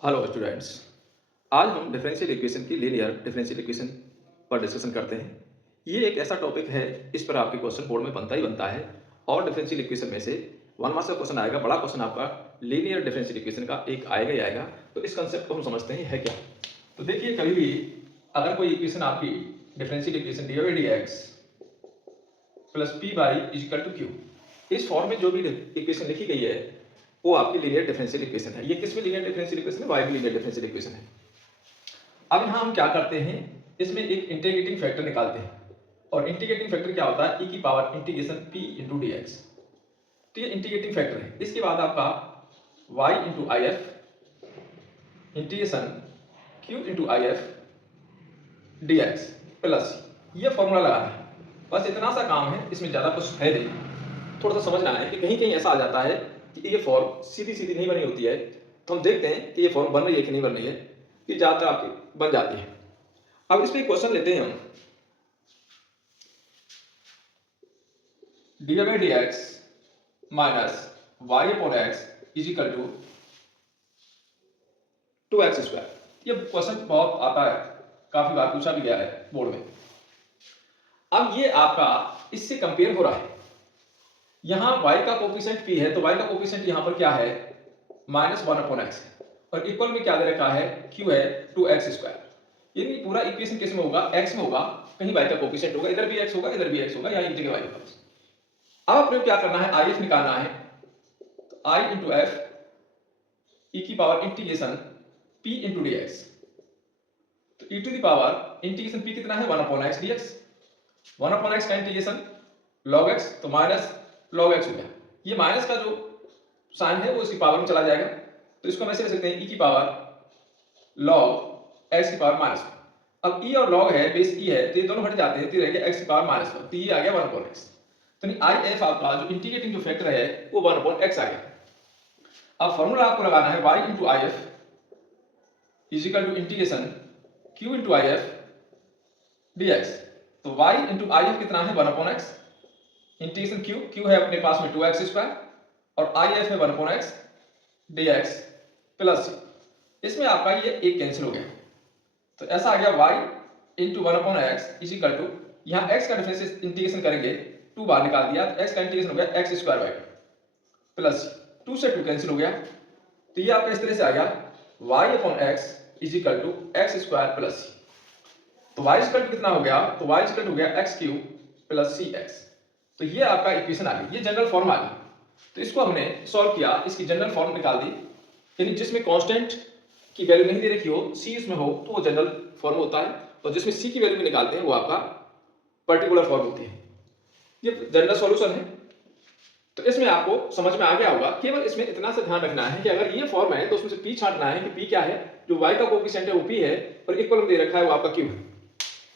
Hello students. आज हम differential equation की लीनियर डिफरेंशियल इक्वेशन पर डिस्कशन करते हैं। ये एक ऐसा टॉपिक है, इस पर आपके क्वेश्चन बोर्ड में बनता ही बनता है और डिफरेंशियल इक्वेशन में से 1 मार्क्स का क्वेश्चन आएगा। बड़ा क्वेश्चन आपका लीनियर डिफरेंशियल इक्वेशन का एक आएगा ही आएगा। तो इस कंसेप्ट को हम समझते हैं है क्या। तो देखिए, कभी भी अगर कोई इक्वेशन आपकी differential equation D by D X plus P by is equal to Q, इस फॉर्म में जो भी इक्वेशन लिखी गई है वो आपकी लीनियर डिफरेंशियल इक्वेशन है। ये किस में लीनियर डिफरेंशियल इक्वेशन है? वाई में लीनियर डिफरेंशियल इक्वेशन है। अब यहाँ हम क्या करते हैं, इसमें एक इंटीग्रेटिंग फैक्टर निकालते हैं। और इंटीग्रेटिंग फैक्टर क्या होता है? ई की power integration P into D X. तो ये इंटीग्रेटिंग फैक्टर है। इसके बाद आपका Y into I F integration Q into I F D X plus ये फॉर्मूला लगाना है। बस इतना सा काम है, इसमें ज़्यादा कुछ है नहीं। थोड़ा सा समझना है कि कहीं कहीं ऐसा आ जाता है कि ये फॉर्म सीधी सीधी नहीं बनी होती है। तो हम देखते हैं कि ये फॉर्म बन रही है कि नहीं बन रही है। कि ज़्यादातर आपकी बन जाती है। अब इस पे क्वेश्चन लेते हैं हम। D by D X minus Y upon X is equal to 2x square. ये क्वेश्चन बहुत आता है, काफी बार पूछा भी गया है बोर्ड में। अब ये आपका इससे कंपेयर हो रहा है। यहां y का कोफिशिएंट p है, तो y का कोफिशिएंट यहां पर क्या है? -1/x है। और इक्वल में क्या दे रखा है? q है 2x स्क्वायर। यानी पूरा इक्वेशन किस में होगा? x में होगा। कहीं y का कोफिशिएंट होगा, इधर भी x होगा, इधर भी x होगा, या एक जगह y होगा। अब अपने को क्या करना है? if निकालना है। तो i इंटू एफ e की power integration p into dx। तो e to the power integration p कितना है? 1/x dx। 1/x का इंटीग्रेशन log x, तो माइनस log x हो गया। ये माइनस का जो साइन है वो इसकी पावर में चला जाएगा। तो इसको हम ऐसे लिख सकते हैं e की पावर log x की पावर माइनस। अब e और log है, बेस e है, तो ये दोनों हट जाते हैं, तो ये रह गया x की पावर माइनस। तो ये आ गया 1/x। तो आई एफ आपका जो इंटीग्रेटिंग जो फैक्टर है वो 1/x आ गया। अब फॉर्मूला आपको लगाना है y into I F is equal to integration q into I F dx। तो y इंटू आई एफ कितना है? 1/x इंटीग्रेशन q है अपने पास में 2x स्क्वायर और आई एफ है 1/x dx प्लस इसमें आपका ये एक कैंसिल हो गया। तो ऐसा आ गया y into 1/x is equal to, यहाँ x का डिफरेंस इंटीग्रेशन करेंगे, 2 बाहर निकाल दिया तो x का इंटीग्रेशन हो गया x स्क्वायर बाई प्लस 2 से 2 कैंसिल हो गया। तो ये आपका इस तरह से आ गया y upon x is equal to x square plus. तो y इक्वल टू कितना हो गया? तो y इक्वल टू हो गया x क्यूब प्लस सी एक्स। तो ये आपका इक्वेशन आ गई, ये जनरल फॉर्म आ गई। तो इसको हमने सॉल्व किया, इसकी जनरल फॉर्म निकाल दी। यानी जिसमें कांस्टेंट की वैल्यू नहीं दे रखी हो, सी इसमें हो, तो वो जनरल फॉर्म होता है। और जिसमें सी की वैल्यू भी निकालते हैं वो आपका पर्टिकुलर फॉर्म होती है। ये जनरल सॉल्यूशन है। तो इसमें आपको समझ में आ गया होगा। केवल इसमें इतना सा ध्यान रखना है कि अगर ये फॉर्म है तो उसमें से p छांटना है कि p क्या है। जो y का कोफिशिएंट है वो p है और इक्वल दे रखा है वो आपका q है।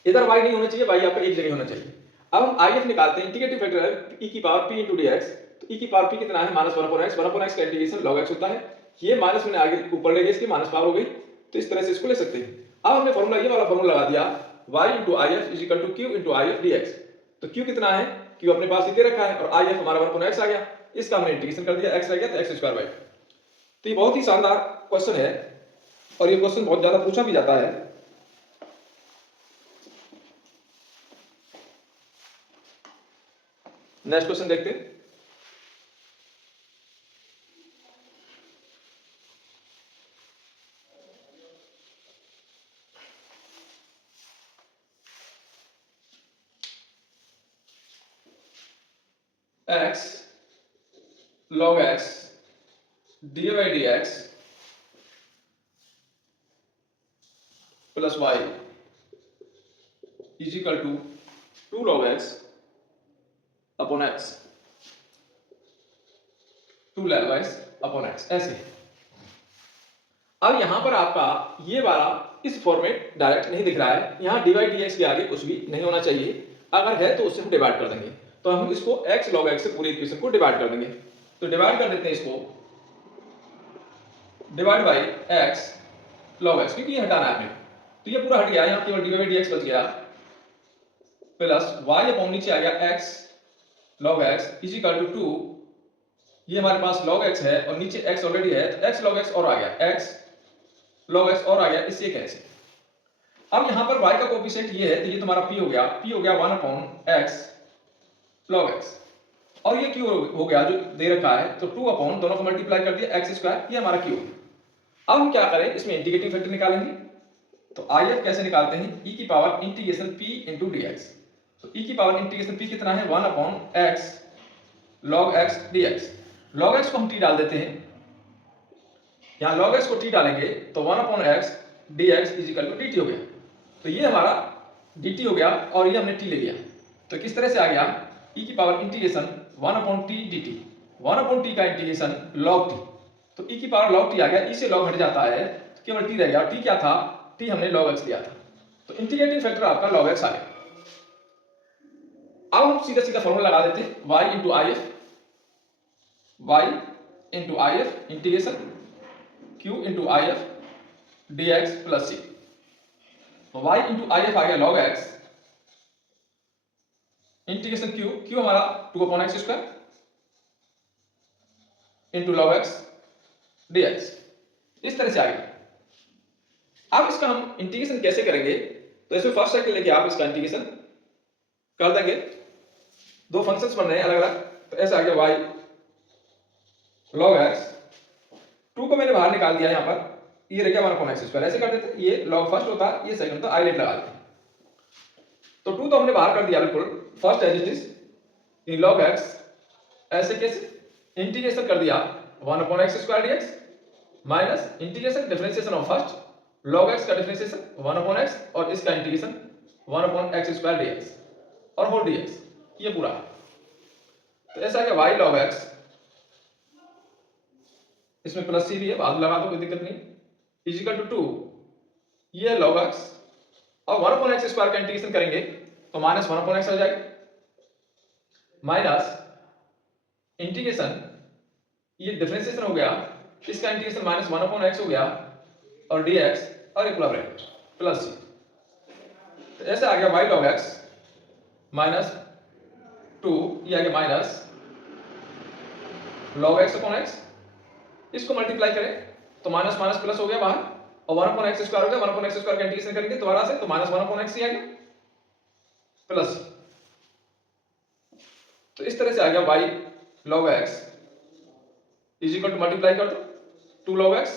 इधर y नहीं होना चाहिए, y आपका एक जगह होना चाहिए। अब हम if निकालते हैं। इंटीग्रेटिव फैक्टर है e की पावर p into dx। तो e की पावर p कितना है? -1/x। 1/x का इंटीग्रेशन log x होता है। ये माइनस मैंने आगे ऊपर ले गया, इसकी माइनस पावर हो गई। तो इस तरह से इसको ले सकते हैं। अब हमने फॉर्मूला ये वाला फॉर्मूला लगा दिया, y into if is equal to q into if dx। तो q कितना है? q अपने पास ही दे रखा है और if हमारा 1/x आ गया। इसका हमने इंटीग्रेशन कर दिया, x रह गया तो x स्क्वायर बाई। तो ये बहुत ही शानदार क्वेश्चन है और ये क्वेश्चन बहुत ज्यादा पूछा भी जाता है। नेक्स्ट क्वेश्चन देखते हैं। x log x dy by dx plus y is equal to 2 log x upon x 2 log x upon x ऐसे। अब यहां पर आपका ये वाला इस फॉर्मेट डायरेक्ट नहीं दिख रहा है। यहां dy dx के आगे कुछ भी नहीं होना चाहिए। अगर है तो उससे हम डिवाइड कर देंगे। तो हम इसको x log x से पूरी इक्वेशन को डिवाइड कर देंगे। तो डिवाइड कर देते हैं इसको, divide by x log x, क्योंकि ये हटाना है आपने। तो ये पूरा हट गया, यहाँ केवल dy by dx बच गया प्लस y अपॉन नीचे आ गया x log x is equal to 2। ये हमारे पास log x है और नीचे x ऑलरेडी है तो x log x और आ गया x log x और आ गया इससे कैसे। अब यहां पर y का कोएफिशिएंट ये है, तो ये तुम्हारा p हो गया 1/x log x, और ये q हो गया जो दे रखा है, तो 2 अपॉन दोनों को मल्टीप्लाई कर दिया x स्क्वायर, ये हमारा q। अब हम क्या करें, इसमें इंटीग्रेटिंग फैक्टर निकालेंगे। तो if कैसे निकालते हैं, e की power integration p into dx। तो e की पावर इंटीग्रेशन p कितना है 1/x log x dx। log x को हम t डाल देते हैं, यहाँ log x को t डालेंगे तो 1/x dx is equal to dt हो गया। तो ये हमारा dt हो गया और ये हमने t ले लिया। तो किस तरह से आ गया, e की power integration 1/t dt, 1/t का इंटीग्रेशन log t। तो e की पावर log t आ गया, e से log हट जाता है तो केवल t रह गया। t क्या था, t हमने log x लिया था, तो इंटीग्रेटिंग फैक्टर आपका log x आ गया। अब हम सीधा सीधा फॉर्मूला लगा देते हैं, y into if integration q into if dx plus c। तो y into if आ गया log x इंटीग्रेशन q हमारा 2/x square into log x dx, इस तरह से आ गया। अब इसका हम इंटीग्रेशन कैसे करेंगे, तो इसमें फर्स्ट साइकिल लेके आप इसका इंटीग्रेशन कर देंगे। दो फंक्शंस बन रहे हैं अलग अलग, तो ऐसा आ गया y log x, 2 को मैंने बाहर निकाल दिया, यहाँ पर ये रह गया 1/x स्क्वायर। ऐसे कर देते हैं, ये log फर्स्ट होता है, ये सेकंड, तो आइलेट लगा देते हैं। तो 2 तो हमने बाहर कर दिया बिल्कुल, first as it is in log x, ऐसे कैसे इंटीग्रेशन कर दिया 1/x square dx minus integration differentiation of first log x का डिफरेंशिएशन 1/x और इसका इंटीग्रेशन 1/x स्क्वायर dx और होल dx, ये पूरा। तो ऐसा है कि y log x, इसमें प्लस सी भी है, बाद में लगा दो कोई दिक्कत नहीं, इज इक्वल टू 2, ये log x और 1/x स्क्वायर का इंटीग्रेशन करेंगे तो माइनस 1/x आ जाएगा, माइनस इंटीग्रेशन ये डिफरेंशिएशन हो गया, इसका इंटीग्रेशन माइनस 1/x हो गया और dx और एक ब्रैकेट प्लस सी। तो ऐसा आ गया y log x माइनस 2, ये आ गया minus log x upon x, इसको मल्टीप्लाई करें तो माइनस माइनस प्लस हो गया बाहर, और 1/x स्क्वायर हो गया, 1/x स्क्वायर का इंटीग्रेशन करेंगे दोबारा से तो माइनस 1/x ही आ गया प्लस। तो इस तरह से आ गया y log x is equal to, multiply कर दो 2 log x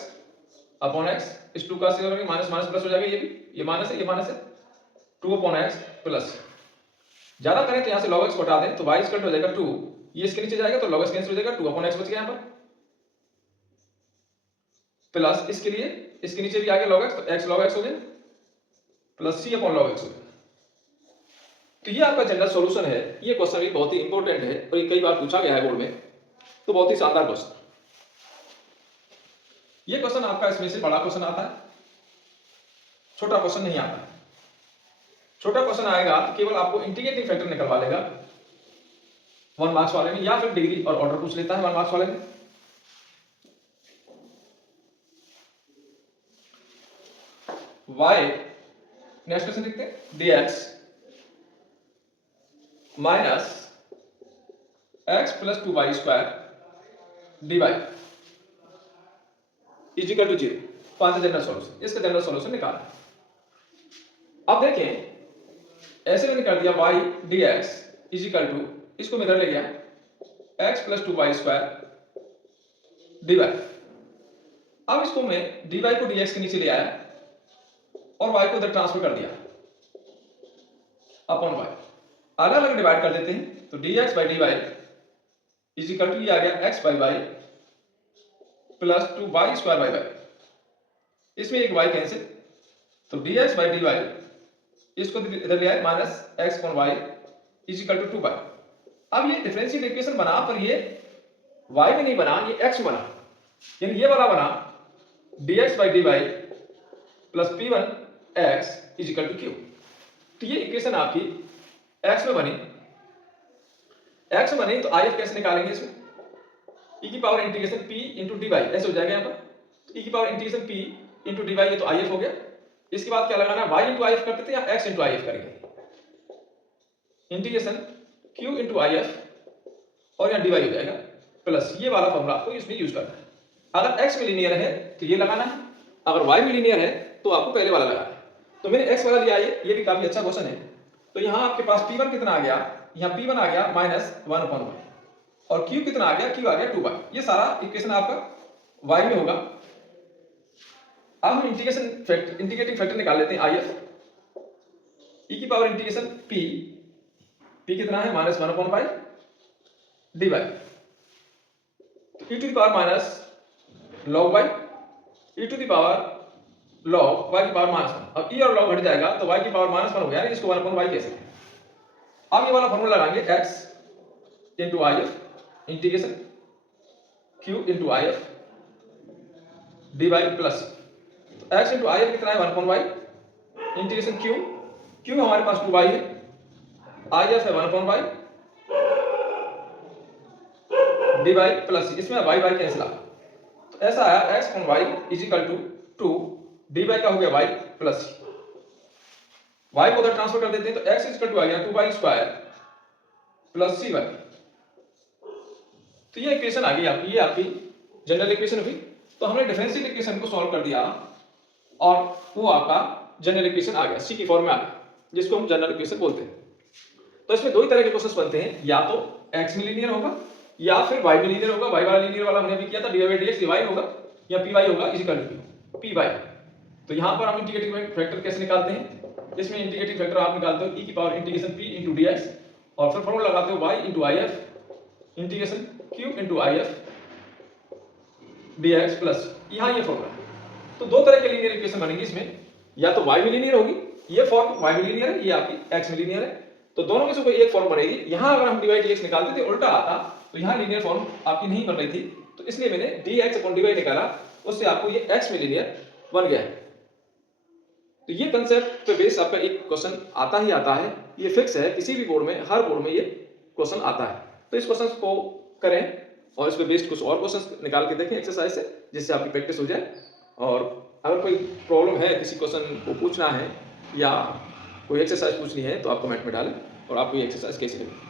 अपॉन x, इस 2 का से माइनस माइनस प्लस हो जाएगा, ये भी ये माइनस है, ये माइनस है, 2/x प्लस। ज्यादा करें तो यहाँ से log x को हटा दें तो y इक्वल हो जाएगा 2, ये इसके नीचे जाएगा तो log x कैंसिल हो जाएगा, 2/x बच गया यहाँ पर, प्लस इसके लिए इसके नीचे भी आ गया log x, तो x log x हो गया plus c upon log x हो गया। तो ये आपका जनरल सॉल्यूशन है। ये क्वेश्चन भी बहुत ही इंपॉर्टेंट है और ये कई बार पूछा गया है बोर्ड में, तो बहुत ही शानदार क्वेश्चन। ये क्वेश्चन आपका इसमें से बड़ा क्वेश्चन आता है, छोटा क्वेश्चन नहीं आता है। छोटा क्वेश्चन आएगा केवल आपको इंटीग्रेटिंग फैक्टर निकलवा लेगा 1 मार्क्स वाले में, या फिर डिग्री और ऑर्डर पूछ लेता है 1 मार्क्स वाले में। y नेक्स्ट क्वेश्चन देखते हैं, dx minus x plus 2y square dy is equal to 0। पांच जनरल सॉल्यूशन, इसका जनरल सॉल्यूशन निकालना। अब देखें ऐसे मैंने कर दिया y dx is equal to, इसको मैं इधर ले गया x plus 2y square dy। अब इसको मैं dy को dx के नीचे ले आया और y को इधर ट्रांसफर कर दिया अपॉन y, अलग अलग डिवाइड कर देते हैं। तो dx by dy is equal to, ये आ गया x by y plus 2y square by y, इसमें एक y कैंसिल, तो dx बाई dy इसको इधर ले आए minus x upon y is equal to 2y। अब ये डिफरेंशियल इक्वेशन बना पर ये y में नहीं बना, ये x में बना, यानी ये वाला बना dx by dy plus p1x is equal to q। तो ये इक्वेशन आपकी x में बनी, x में बनी, तो if कैसे निकालेंगे इसमें, e की power integration p into dy, ऐसे हो जाएगा यहाँ पर, e की power integration p into dy, ये तो if हो गया। इसके बाद क्या लगाना, y इंटू if करते थे या x इंटू if करेंगे, इंटीग्रेशन q इंटू if और यहाँ dy हो जाएगा प्लस, ये वाला फॉर्मूला आपको इसमें यूज करना है। अगर x में लीनियर है तो ये लगाना है, अगर y भी लीनियर है तो आपको पहले वाला लगाना है। तो मैंने x वाला लिया, ये भी काफी अच्छा क्वेश्चन है। तो यहाँ आपके पास p1 कितना आ गया, यहाँ p1 आ गया -1/y और q कितना आ गया, q आ गया 2y। ये सारा इक्वेशन आपका y में होगा। अब हम इंटीग्रेटिंग फैक्टर निकाल लेते हैं if e की पावर इंटीग्रेशन p कितना है -1/y dy, तो e to the power minus log y e to the power log y की पावर -1। अब e और log हट जाएगा तो y की पावर -1 हो गया, यानी इसको 1/y कह सकते हैं। अब ये वाला फॉर्मूला लगाएंगे x into if integration q into if dy plus x into if कितना है 1/y इंटीग्रेशन q हमारे पास 2y है, if है 1/y dy प्लस इसमें y कैंसिल आ, तो ऐसा आया x y is equal to 2 dy का हो गया y प्लस y को उधर ट्रांसफर कर देते हैं तो x इज इक्वल टू आ गया 2y स्क्वायर प्लस cy। तो ये इक्वेशन आ गई आपकी, ये आपकी जनरल इक्वेशन हुई। तो हमने डिफरेंशियल इक्वेशन को सॉल्व कर दिया और वो आपका जनरल इक्वेशन आ गया, सी की फॉर्म में आ गया, जिसको हम जनरल इक्वेशन बोलते हैं। तो इसमें दो ही तरह के क्वेश्चंस बनते हैं, या तो x में लीनियर होगा या फिर y में लीनियर होगा। y वाला लीनियर वाला हमने अभी किया था, dy/dx dy होगा या py होगा इज इक्वल टू py। तो यहाँ पर हम इंटीग्रेटिंग फैक्टर कैसे निकालते हैं, इसमें इंटीग्रेटिंग फैक्टर आप निकालते हो e की power integration p into dx और फिर फॉर्मूला लगाते हो y into if integration q into if dx plus यहाँ ये फॉर्मूला। तो दो तरह के लीनियर इक्वेशन बनेंगी इसमें, या तो y में लीनियर होगी, ये फॉर्म y में लीनियर है, ये आपकी x में लीनियर है, तो दोनों में से कोई एक फॉर्म बनेगी। यहाँ अगर हम dy/dx निकालते थे उल्टा आता तो यहाँ लीनियर फॉर्म आपकी नहीं बन रही थी, तो इसलिए मैंने dx/dy निकाला, उससे आपको ये x में लीनियर बन गया है। तो ये कंसेप्ट पे बेस आपका एक क्वेश्चन आता ही आता है, ये फिक्स है, किसी भी बोर्ड में, हर बोर्ड में ये क्वेश्चन आता है। तो इस क्वेश्चन को करें और इस पे बेस्ड कुछ और क्वेश्चन निकाल के देखें एक्सरसाइज से, जिससे आपकी प्रैक्टिस हो जाए। और अगर कोई प्रॉब्लम है, किसी क्वेश्चन को पूछना है या कोई एक्सरसाइज पूछनी है तो आप कमेंट में डालें और आपको ये एक्सरसाइज कैसी लगी।